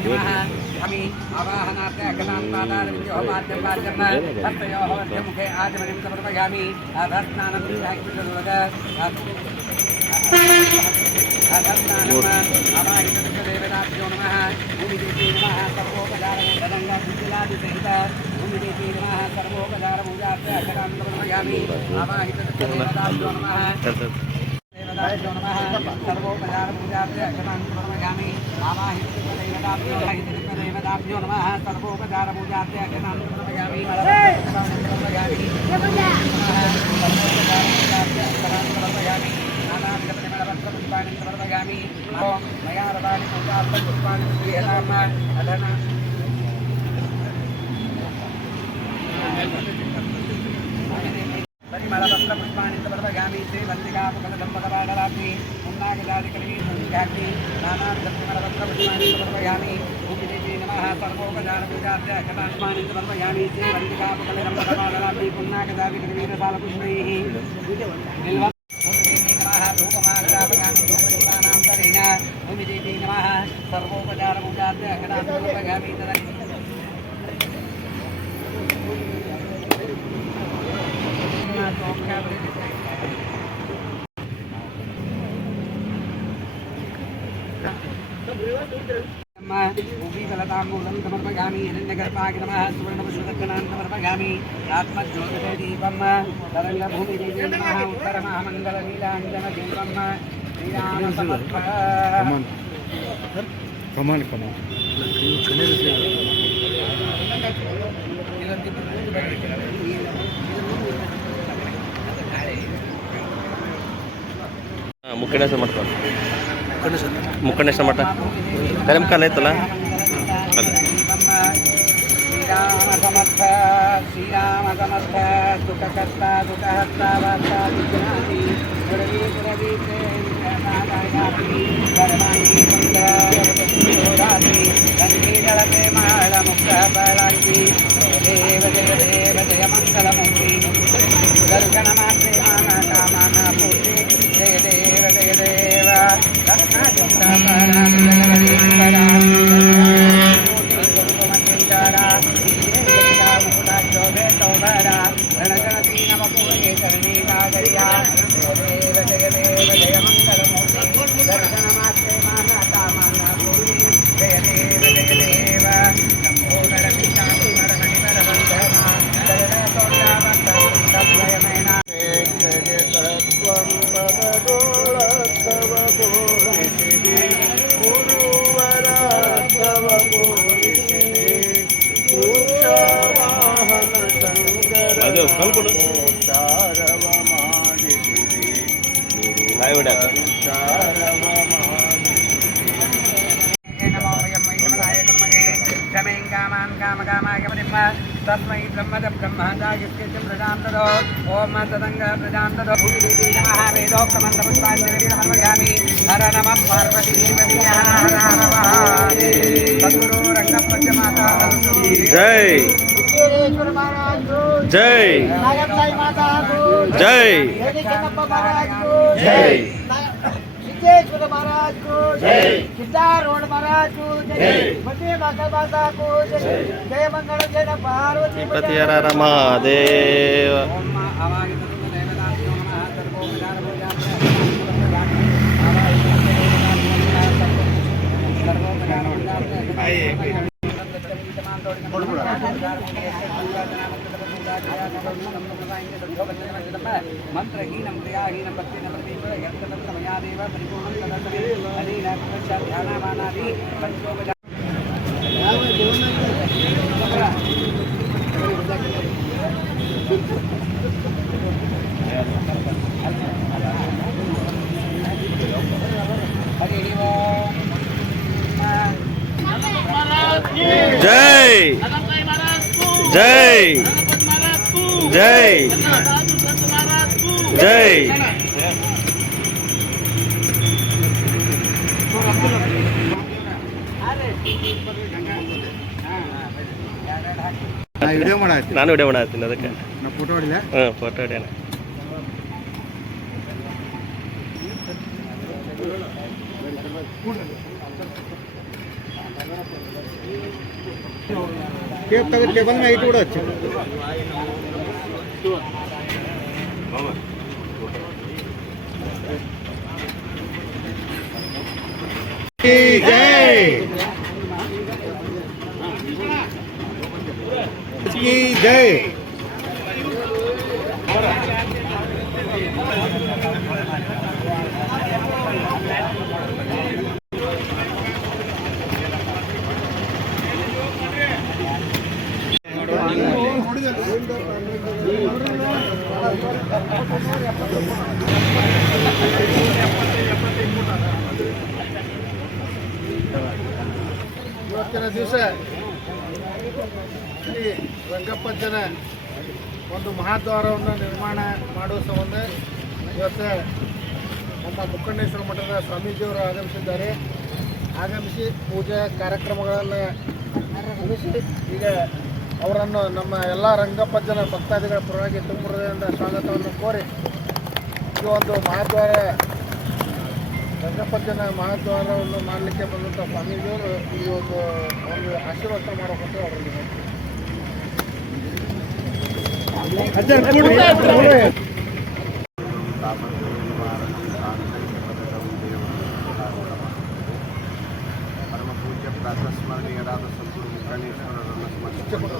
हमि आवाहनार्थे अखिलान्तादारविद्योपाद्यं पाद्यं हस्तयोः मुखे आचमनिं समर्पयामि अधस्नानं विधायितुर्वग देवताभ्यो नमः भूमिदेवी नमः सर्वोपचारगङ्गादिसहित भूमिदेवी नमः सर्वोपचारपूजार्थे अखिलान् समर्पयामि आवाहितदेवताभ्यो नमः देवताभ्यो नमः सर्वोपचारपूजार्थे अक्षतान् समर्पयामि आवाहितदेवताभ्यो देवताभ्यो नमः सर्वोपचारपूजार्थे अक्षतान् समर्पयामि समर्पयामि सर्वोपचारपूजार्थे अक्षतान् समर्पयामि नानाविधपरिमलपत्रपुष्पाणि समर्पयामि ओम मया रवाणि पूजार्थं पुष्पाणि गृह्णामः अधना परिमलपत्रपुष्पाणि समर्पयामि श्रीवल्लिकापकदम्बकवाडलाग्नि నాగజాదికరీ పూజాగ్ని నానార్థమరవత్రపృష్ణానిర్వయామి భూమిదేవి నమః సర్వోపజానపూజాద్య అక్షతాష్మాని సమర్పయామి శ్రీ వందికాపకలిరంబరమాదరాభి పున్నాగజాదికరీ వీరపాలపుష్ణైః నిల్వ భూమిదేవి నమః సర్వోపజానపూజాద్య అక్షతాష్మాని సమర్పయామి తదక్ష सर्वोपचारपूजार्थे अक्षतां समर्पयामि तदर्थं भूमिकलताम्बूलं समर्पयामि हिरण्यगर्भाय नमः सुवर्णपशुदक्षिणान् समर्पयामि आत्मज्योतिषे दीपं तरङ्गभूमिदेवी नमः उत्तरमहामङ्गलनीलाञ्जनदीपं श्रीरामसमर्थ ಕಮಾನ್ ಕಮಾನ್ ಮುಕ್ಕಣೇಶ್ವರ ಮಠ ಮುಕ್ಕಣೇಶ್ವರ ಮಠ ಕರೆಮಕಾಲ ಐತಲ್ಲ ಅದೇ समर्थ श्रीराम समर्थ सुखकर्ता सुखहर्ता वार्ता विज्ञानी गुरवी गुरवी से कर्माणी सुन्दराति गङ्गी जलते महालमुक्तफलाङ्गी देव देव देव जय मङ्गलमुखी दर्शनमात्रे मानकामाना पूर्ति जय देव जय देव कर्णाचन्द्रपरात्म ಜಯ ದೇವ ಕರ್ನಾಟಕ ಅದು ಕಲ್ಕೊಡು ಕಾಯಿ ಹೊಡ್ಯಾಕ तस्मै ब्रह्मद ब्रह्मदायुष्य प्रजां ददो ॐ तदङ्ग प्रजां ददो भूमिदेवी नमः वेदोक्तमन्तपुष्पाञ्जलि समर्पयामि हर नमः पार्वतीपति हर हर नमः सद्गुरु रङ्गपञ्चमाता ಜೈ ಸಿದ್ದೇಶ್ವರ ಮಹಾರಾಜು ಜೈ ನಾಗಮಸಾಯಿ ಮಾತಾಕು ಜೈ ಚೆನ್ನಪ್ಪ ಮಹಾರಾಜು ಜೈ. ಸಿದ್ದೇಶ್ವರ ಮಹಾರಾಜು ಜೈ. ಸಿದ್ದಾರೂಢ ಮಹಾರಾಜು ಜೈ. ಮಧ್ಯ ಮಾತಾಕು ಜಯ ಮಂಗಳ ಜಯ ಪಾರ್ವತಿ ಪತಿಯರ ಮಹಾದೇವ ಓಂ మంత్రహీనం క్రియాహీనం భక్తినమయాదేవ పరిపూర్ణం హరీణ ధ్యానమానాది పంచోపజా जय जय ಜೈ. ಜೈ. ನಾನು ವಿಡಿಯೋ ಮಾಡತ್ತೀನಿ ಅದಕ್ಕೆ. ಫೋಟೋ ಹೊಡಿಲ್ಲ ಹಾಂ ಫೋಟೋ ಹಿಡಿಯೋಣ. ಟೇಪ್ ತೆಗೆದು ಟೇಬಲ್ ಮೇಲೆ ಇಟ್ಟು ಬಿಡು DJ。DJ? ಶ್ರೀ ರಂಗಪ್ಪಜ್ಜನ ಒಂದು ಮಹಾದ್ವಾರವನ್ನು ನಿರ್ಮಾಣ ಮಾಡುವ ಸಂಬಂಧ ಇವತ್ತು ನಮ್ಮ ಮುಖಂಡೇಶ್ವರ ಮಠದ ಸ್ವಾಮೀಜಿಯವರು ಆಗಮಿಸಿದ್ದಾರೆ. ಆಗಮಿಸಿ ಪೂಜಾ ಕಾರ್ಯಕ್ರಮಗಳನ್ನು ಮುಗಿಸಿ ಈಗ ಅವರನ್ನು ನಮ್ಮ ಎಲ್ಲ ರಂಗಪ್ಪಜ್ಜನ ಭಕ್ತಾದಿಗಳ ಪರವಾಗಿ ತುಂಬ ಸ್ವಾಗತವನ್ನು ಕೋರಿ ಈ ಒಂದು ಮಹಾದ್ವಾರ, ರಂಗಪ್ಪಜ್ಜನ ಮಹಾದ್ವಾರವನ್ನು ಮಾಡಲಿಕ್ಕೆ ಬಂದಂಥ ಸ್ವಾಮೀಜಿಯವರು ಈ ಒಂದು ಒಂದು ಆಶೀರ್ವಾದ ಮಾಡೋಕ್ಕಂತ ಅವರಲ್ಲಿ ಪರಮಪೂಜ್ಯ ಪ್ರಾತಸ್ಮರಣೀಯರಾದ ಸದ್ಗುರು ಮುಖಂಡೇಶ್ವರರನ್ನು ಸ್ಮರಿಸಿಕೊಂಡು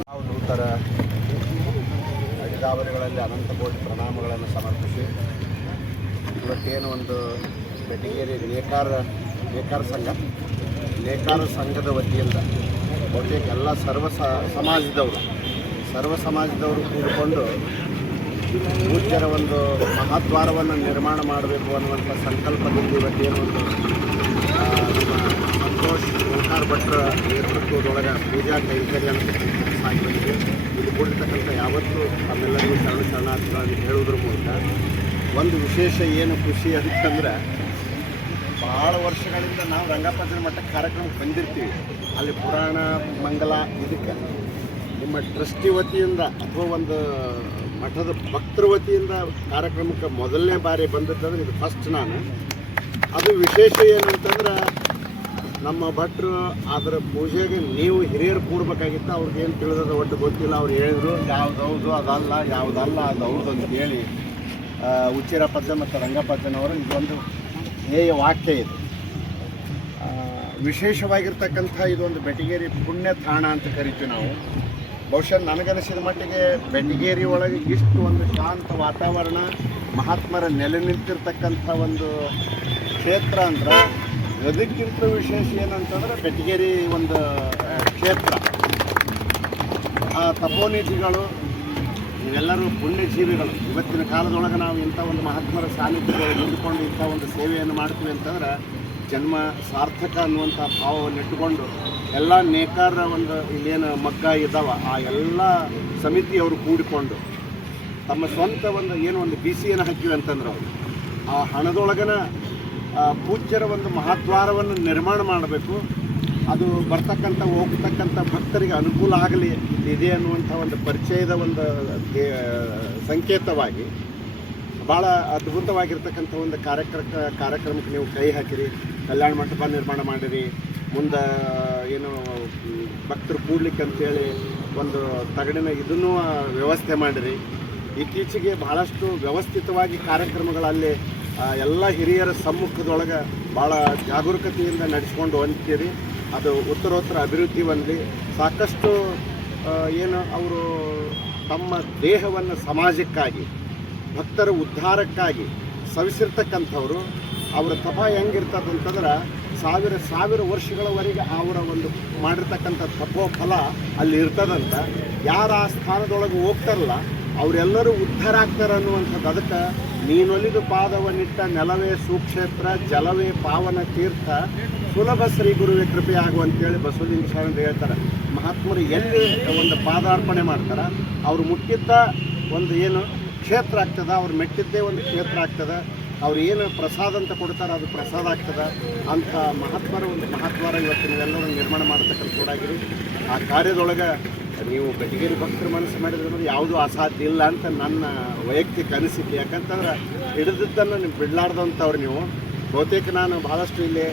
ನಾವು ನೂತರ ಅನಂತ ಕೋಟಿ ಪ್ರಣಾಮಗಳನ್ನು ಸಮರ್ಪಿಸಿ. ಇವತ್ತೇನು ಒಂದು ಬೆಟಗೇರಿ ನೇಕಾರ ನೇಕಾರ ಸಂಘ ನೇಕಾರ ಸಂಘದ ವತಿಯಿಂದ ಬಹುತೇಕ ಎಲ್ಲ ಸರ್ವ ಸಮಾಜದವರು ಸರ್ವ ಸಮಾಜದವರು ಕೂಡಿಕೊಂಡು ಪೂಜ್ಯರ ಒಂದು ಮಹಾದ್ವಾರವನ್ನು ನಿರ್ಮಾಣ ಮಾಡಬೇಕು ಅನ್ನುವಂಥ ಸಂಕಲ್ಪದಿಂದ ಇವತ್ತೇನು ಒಂದು ಸಂತೋಷ್ ಓಂಕಾರ ಭಟ್ರ ನೇತೃತ್ವದೊಳಗೆ ಪೂಜಾ ಕೈಂಕರ್ಯ ಸಾಗಿ ಇದು ಕೂಡಿರ್ತಕ್ಕಂಥ ಯಾವತ್ತೂ ತಮ್ಮೆಲ್ಲರಿಗೂ ಶರಣ ಶರಣಾರ್ಥಿಗಳನ್ನು ಹೇಳುವುದ್ರ ಮೂಲಕ ಒಂದು ವಿಶೇಷ ಏನು ಖುಷಿ ಅಂತಂದ್ರೆ ಭಾಳ ವರ್ಷಗಳಿಂದ ನಾವು ರಂಗಪಂಚನ ಮಟ್ಟ ಕಾರ್ಯಕ್ರಮಕ್ಕೆ ಬಂದಿರ್ತೀವಿ. ಅಲ್ಲಿ ಪುರಾಣ, ಮಂಗಲ ಇದಕ್ಕೆ. ಟ್ರಸ್ಟಿ ವತಿಯಿಂದ ಅಥವಾ ಒಂದು ಮಠದ ಭಕ್ತರ ವತಿಯಿಂದ ಕಾರ್ಯಕ್ರಮಕ್ಕೆ ಮೊದಲನೇ ಬಾರಿ ಬಂದಿದ್ದಂದ್ರೆ ಇದು ಫಸ್ಟ್ ನಾನು. ಅದು ವಿಶೇಷ ಏನಂತಂದ್ರೆ ನಮ್ಮ ಭಟ್ರು ಅದರ ಪೂಜೆಗೆ ನೀವು ಹಿರಿಯರು ಕೂಡಬೇಕಾಗಿತ್ತು ಅವ್ರಿಗೆ ಏನು ತಿಳಿದದ ಒಟ್ಟು ಗೊತ್ತಿಲ್ಲ. ಅವ್ರು ಹೇಳಿದ್ರು, ಯಾವ್ದು ಅದಲ್ಲ, ಯಾವುದಲ್ಲ, ಅದು ಹೌದು ಅಂತ ಹೇಳಿ ಉಚ್ಚಿರ ಉಚ್ಚಿರಪ್ಪಜ್ಜ ಮತ್ತು ರಂಗಪ್ಪಜ್ಜನವರು ಇದೊಂದು ಹೇಯ ವಾಕ್ಯ ಇದು. ವಿಶೇಷವಾಗಿರ್ತಕ್ಕಂಥ ಇದೊಂದು ಬೆಟಗೇರಿ ಪುಣ್ಯ ತಾಣ ಅಂತ ಕರಿತೀವಿ ನಾವು. ಬಹುಶಃ ನನಗನಿಸಿದ ಮಟ್ಟಿಗೆ ಬೆಟಗೇರಿ ಒಳಗೆ ಇಷ್ಟು ಒಂದು ಶಾಂತ ವಾತಾವರಣ, ಮಹಾತ್ಮರ ನೆಲೆ ನಿಂತಿರ್ತಕ್ಕಂಥ ಒಂದು ಕ್ಷೇತ್ರ ಅಂದ್ರೆ, ಅದಕ್ಕಿಂತ ವಿಶೇಷ ಏನಂತಂದ್ರೆ ಬೆಟಗೇರಿ ಒಂದು ಕ್ಷೇತ್ರ. ಆ ತಪೋನಿಧಿಗಳು, ಇವೆಲ್ಲರೂ ಪುಣ್ಯಜೀವಿಗಳು. ಇವತ್ತಿನ ಕಾಲದೊಳಗೆ ನಾವು ಇಂಥ ಒಂದು ಮಹಾತ್ಮರ ಸಾನ್ನಿಧ್ಯದಲ್ಲಿ ನಿಂತ್ಕೊಂಡು ಇಂಥ ಒಂದು ಸೇವೆಯನ್ನು ಮಾಡ್ತೀವಿ ಅಂತಂದ್ರೆ, ಜನ್ಮ ಸಾರ್ಥಕ ಅನ್ನುವಂಥ ಭಾವವನ್ನು ಇಟ್ಟುಕೊಂಡು ಎಲ್ಲ ನೇಕಾರರ ಒಂದು ಇಲ್ಲೇನು ಮಗ್ಗ ಇದ್ದಾವೆ ಆ ಎಲ್ಲ ಸಮಿತಿಯವರು ಕೂಡಿಕೊಂಡು ತಮ್ಮ ಸ್ವಂತ ಒಂದು ಏನು ಒಂದು ಬಿ ಸಿಯನ್ನು ಹಾಕಿವಿ ಅಂತಂದ್ರೆ ಅವರು, ಆ ಹಣದೊಳಗನ ಪೂಜ್ಯರ ಒಂದು ಮಹಾದ್ವಾರವನ್ನು ನಿರ್ಮಾಣ ಮಾಡಬೇಕು. ಅದು ಬರ್ತಕ್ಕಂಥ, ಹೋಗ್ತಕ್ಕಂಥ ಭಕ್ತರಿಗೆ ಅನುಕೂಲ ಆಗಲಿ ಇದೆ ಅನ್ನುವಂಥ ಒಂದು ಪರಿಚಯದ ಒಂದು ಸಂಕೇತವಾಗಿ ಭಾಳ ಅದ್ಭುತವಾಗಿರ್ತಕ್ಕಂಥ ಒಂದು ಕಾರ್ಯಕ್ರಮ ಕಾರ್ಯಕ್ರಮಕ್ಕೆ ನೀವು ಕೈ ಹಾಕಿರಿ, ಕಲ್ಯಾಣ ಮಂಟಪ ನಿರ್ಮಾಣ ಮಾಡಿರಿ ಮುಂದೆ ಏನು ಭಕ್ತರು ಕೂಡ್ಲಿಕ್ಕೆ ಅಂತೇಳಿ ಒಂದು ತಗಡಿನ ಇದನ್ನೂ ವ್ಯವಸ್ಥೆ ಮಾಡಿರಿ. ಇತ್ತೀಚೆಗೆ ಬಹಳಷ್ಟು ವ್ಯವಸ್ಥಿತವಾಗಿ ಕಾರ್ಯಕ್ರಮಗಳಲ್ಲಿ ಎಲ್ಲ ಹಿರಿಯರ ಸಮ್ಮುಖದೊಳಗೆ ಭಾಳ ಜಾಗರೂಕತೆಯಿಂದ ನಡೆಸ್ಕೊಂಡು ಹೊಂದ್ತೀರಿ. ಅದು ಉತ್ತರೋತ್ತರ ಅಭಿವೃದ್ಧಿ ಹೊಂದಲಿ. ಸಾಕಷ್ಟು ಏನು ಅವರು ತಮ್ಮ ದೇಹವನ್ನು ಸಮಾಜಕ್ಕಾಗಿ, ಭಕ್ತರ ಉದ್ಧಾರಕ್ಕಾಗಿ ಸವಿಸಿರ್ತಕ್ಕಂಥವ್ರು. ಅವರ ತಪ ಹೆಂಗಿರ್ತದೆ ಅಂತಂದ್ರೆ ಸಾವಿರ ಸಾವಿರ ವರ್ಷಗಳವರೆಗೆ ಅವರ ಒಂದು ಮಾಡಿರ್ತಕ್ಕಂಥ ತಪೋಫಲ ಅಲ್ಲಿ ಇರ್ತದಂತ. ಯಾರು ಆ ಸ್ಥಾನದೊಳಗೆ ಹೋಗ್ತಾರಲ್ಲ, ಅವರೆಲ್ಲರೂ ಉದ್ಧಾರ ಆಗ್ತಾರೆ ಅನ್ನುವಂಥದ್ದು. ಅದಕ್ಕೆ ನೀನೊಲಿದು ಪಾದವನ್ನಿಟ್ಟ ನೆಲವೇ ಸುಕ್ಷೇತ್ರ, ಜಲವೇ ಪಾವನ ತೀರ್ಥ, ಸುಲಭ ಶ್ರೀ ಗುರುವೇ ಕೃಪೆ ಆಗು ಅಂತೇಳಿ ಬಸವಲಿಂಗ ಹೇಳ್ತಾರೆ. ಮಹಾತ್ಮರು ಎಲ್ಲಿ ಒಂದು ಪಾದಾರ್ಪಣೆ ಮಾಡ್ತಾರೆ, ಅವ್ರು ಮುಟ್ಟಿದ್ದ ಒಂದು ಏನು ಕ್ಷೇತ್ರ ಆಗ್ತದೆ, ಅವ್ರು ಮೆಟ್ಟಿದ್ದೇ ಒಂದು ಕ್ಷೇತ್ರ ಆಗ್ತದೆ ಅವ್ರು ಏನು ಪ್ರಸಾದ ಅಂತ ಕೊಡ್ತಾರೆ ಅದು ಪ್ರಸಾದ ಆಗ್ತದೆ. ಅಂಥ ಮಹಾತ್ಮರ ಒಂದು ಮಹತ್ವರ ಇವತ್ತು ನೀವೆಲ್ಲರೂ ನಿರ್ಮಾಣ ಮಾಡತಕ್ಕಂಥವ್ರಾಗಿರಿ ಆ ಕಾರ್ಯದೊಳಗೆ ನೀವು ಬೆಟಗೇರಿ ಭಕ್ತರು ಮನಸ್ಸು ಮಾಡಿದ್ರೆ ಅನ್ನೋದು ಯಾವುದೂ ಅಸಾಧ್ಯ ಇಲ್ಲ ಅಂತ ನನ್ನ ವೈಯಕ್ತಿಕ ಅನಿಸಿಕೆ. ಯಾಕಂತಂದ್ರೆ ಹಿಡಿದಿದ್ದನ್ನು ನೀವು ಬಿಡಲಾರ್ದಂಥವ್ರು ನೀವು. ಬಹುತೇಕ ನಾನು ಭಾಳಷ್ಟು ಇಲ್ಲಿ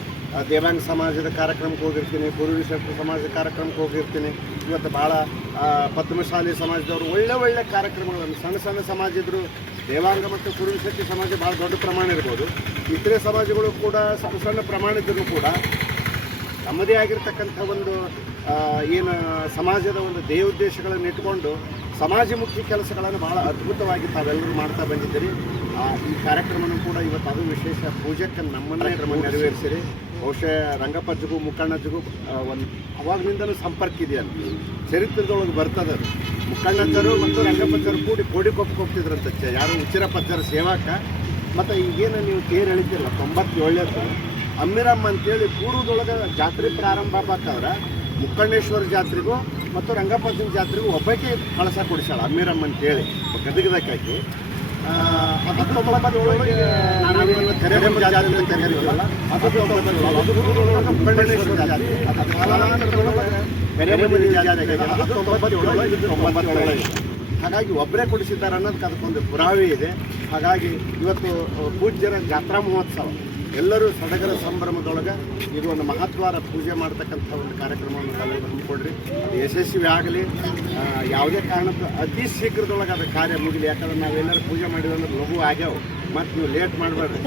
ದೇವಾಂಗ ಸಮಾಜದ ಕಾರ್ಯಕ್ರಮಕ್ಕೆ ಹೋಗಿರ್ತೀನಿ ಪೂರ್ವಿ ಶಕ್ತಿ ಸಮಾಜದ ಕಾರ್ಯಕ್ರಮಕ್ಕೆ ಹೋಗಿರ್ತೀನಿ. ಇವತ್ತು ಭಾಳ ಪದ್ಮಶಾಲಿ ಸಮಾಜದವರು ಒಳ್ಳೆ ಒಳ್ಳೆ ಕಾರ್ಯಕ್ರಮಗಳನ್ನು, ಸಣ್ಣ ಸಣ್ಣ ಸಮಾಜ ಇದ್ರು ದೇವಾಂಗ ಮತ್ತು ಕುರುಶಕ್ತಿ ಶಕ್ತಿ ಸಮಾಜ ಭಾಳ ದೊಡ್ಡ ಪ್ರಮಾಣ ಇರ್ಬೋದು. ಇತರೆ ಸಮಾಜಗಳು ಕೂಡ ಸಣ್ಣ ಸಣ್ಣ ಪ್ರಮಾಣದಲ್ಲೂ ಕೂಡ ತಮ್ಮದೇ ಆಗಿರ್ತಕ್ಕಂಥ ಒಂದು ಏನು ಸಮಾಜದ ಒಂದು ದೇವೋದ್ದೇಶಗಳನ್ನು ಇಟ್ಕೊಂಡು ಸಮಾಜಮುಖಿ ಕೆಲಸಗಳನ್ನು ಬಹಳ ಅದ್ಭುತವಾಗಿ ತಾವೆಲ್ಲರೂ ಮಾಡ್ತಾ ಬಂದಿದ್ದೀರಿ. ಆ, ಈ ಕಾರ್ಯಕ್ರಮನೂ ಕೂಡ ಇವತ್ತು ಅದು ವಿಶೇಷ ಪೂಜೆಕ್ಕೆ ನಮ್ಮನ್ನೇ ನೆರವೇರಿಸಿರಿ. ಬಹುಶಃ ರಂಗಪ್ಪಜ್ಜಿಗೂ ಮುಕ್ಕಣ್ಣಜ್ಜಗೂ ಒಂದು ಅವಾಗಲಿಂದನೂ ಸಂಪರ್ಕ ಇದೆಯಲ್ಲ. ಚರಿತ್ರದೊಳಗೆ ಬರ್ತದೆ ಅದು. ಮುಖಂಡಜ್ಜರು ಮತ್ತು ರಂಗಪಜ್ಜರು ಕೂಡಿ ಕೋಡಿಕೊಪ್ಪಕ್ಕೆ ಹೋಗ್ತಿದ್ರಂತೆ. ಚ- ಯಾರು ಉಚ್ಚಿರ ಪಜ್ಜರ ಸೇವಾಕ. ಮತ್ತು ಈಗೇನು ನೀವು ತೇರು ಹೇಳಿದ್ದಿಲ್ಲ ತೊಂಬತ್ತೇಳನೇದು. ಅಮ್ಮಿರಮ್ಮ ಅಂತೇಳಿ ಪೂರ್ವದೊಳಗೆ ಜಾತ್ರೆ ಪ್ರಾರಂಭ ಆಗ್ಬೇಕಾದ್ರೆ ಮುಖಂಡೇಶ್ವರ ಜಾತ್ರೆಗೂ ಮತ್ತು ರಂಗಪಂಚಮಿ ಜಾತ್ರೆಗೂ ಒಬ್ಬಕ್ಕೆ ಕಳಸ ಕೊಡಿಸಾಳ ಅಮ್ಮೀರಮ್ಮ ಅಂತೇಳಿ, ಗದಗದಕ್ಕಾಗಿ. ಹಾಗಾಗಿ ಒಬ್ಬರೇ ಕೊಡಿಸಿದ್ದಾರೆ ಅನ್ನೋದಕ್ಕೆ ಅದಕ್ಕೊಂದು ಪುರಾವೆ ಇದೆ. ಹಾಗಾಗಿ ಇವತ್ತು ಪೂಜ್ಯರ ಜಾತ್ರಾ ಮಹೋತ್ಸವ. ಎಲ್ಲರೂ ಸಡಗರ ಸಂಭ್ರಮದೊಳಗೆ ಇದು ಒಂದು ಮಹತ್ವಾರ ಪೂಜೆ ಮಾಡ್ತಕ್ಕಂಥ ಒಂದು ಕಾರ್ಯಕ್ರಮವನ್ನು ತಾವೆಲ್ಲರೂ ಹಮ್ಮಿಕೊಡ್ರಿ ಅದು ಯಶಸ್ವಿ ಆಗಲಿ. ಯಾವುದೇ ಕಾರಣಕ್ಕೂ ಅತಿ ಶೀಘ್ರದೊಳಗೆ ಅದು ಕಾರ್ಯ ಮುಗಿಲಿ. ಯಾಕಂದ್ರೆ ನಾವೆಲ್ಲರೂ ಪೂಜೆ ಮಾಡಿದ್ವಿ ಅಂದ್ರೆ ಲಘು ಆಗ್ಯಾವ. ಮತ್ತು ನೀವು ಲೇಟ್ ಮಾಡಬೇಡ್ರಿ.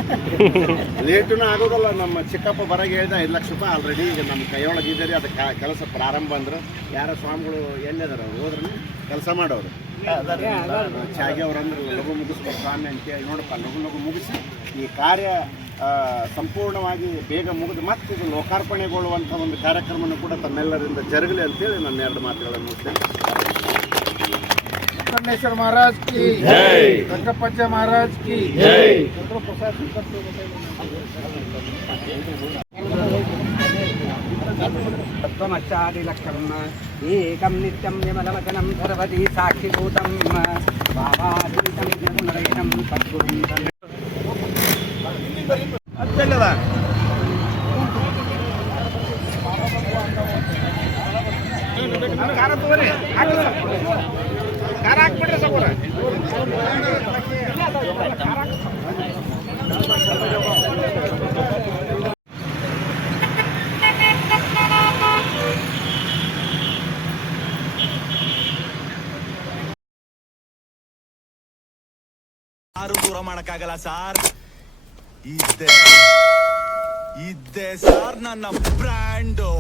ಲೇಟೂ ಆಗೋದಲ್ಲ. ನಮ್ಮ ಚಿಕ್ಕಪ್ಪ ಬರಗೆ ಹೇಳಿದ ಐದು ಲಕ್ಷ ರೂಪಾಯಿ ಆಲ್ರೆಡಿ ಈಗ ನಮ್ಮ ಕೈಯೊಳಗೆ ಇದ್ದರೆ ಅದು ಕೆಲಸ ಪ್ರಾರಂಭ ಅಂದ್ರೆ. ಯಾರ ಸ್ವಾಮಿಗಳು ಎಲ್ಲಿದಾರ? ಅವ್ರು ಹೋದ್ರೆ ಕೆಲಸ ಮಾಡೋರು. ಚಾಗಿ ಅವ್ರು ಅಂದ್ರೆ ಲಘು ಮುಗಿಸ್ಬೇಕು ಸ್ವಾಮಿ ಅಂತೇಳಿ ನೋಡಪ್ಪ ಲಘು ಲಘು ಮುಗಿಸಿ ಈ ಕಾರ್ಯ ಸಂಪೂರ್ಣವಾಗಿ ಬೇಗ ಮುಗಿದು ಮತ್ತೆ ಇದು ಲೋಕಾರ್ಪಣೆಗೊಳ್ಳುವಂಥ ಒಂದು ಕಾರ್ಯಕ್ರಮವನ್ನು ಕೂಡ ತಮ್ಮೆಲ್ಲರಿಂದ ಜರುಗಲಿ ಅಂತೇಳಿ ನನ್ನ ಎರಡು ಮಾತುಗಳನ್ನು ಮುಗಿಸ್ತೇನೆ ಕನ್ನೇಶ್ವರ ಮಹಾರಾಜ್ ಕಿ ಜೈ. ರಂಗಪಂಚ ಮಹಾರಾಜ್ ಕಿ ಜೈ. ಎಲ್ಲರೂ ಪ್ರಸಾದ ಸ್ವೀಕರಿಸ್ಬೇಕು. तत्त्वमच्चादिलक्षणम् एकं नित्यं विमलवचनं सर्वती साक्षिभूतं बाबाधीतं गुणरहितं सद्गुरुं ಯಾರು ದೂರ ಮಾಡಕ್ಕಾಗಲ್ಲ ಸಾರ್? ಇದ್ದೆ ಇದ್ದೆ ಸಾರ್ ನನ್ನ ಬ್ರ್ಯಾಂಡು.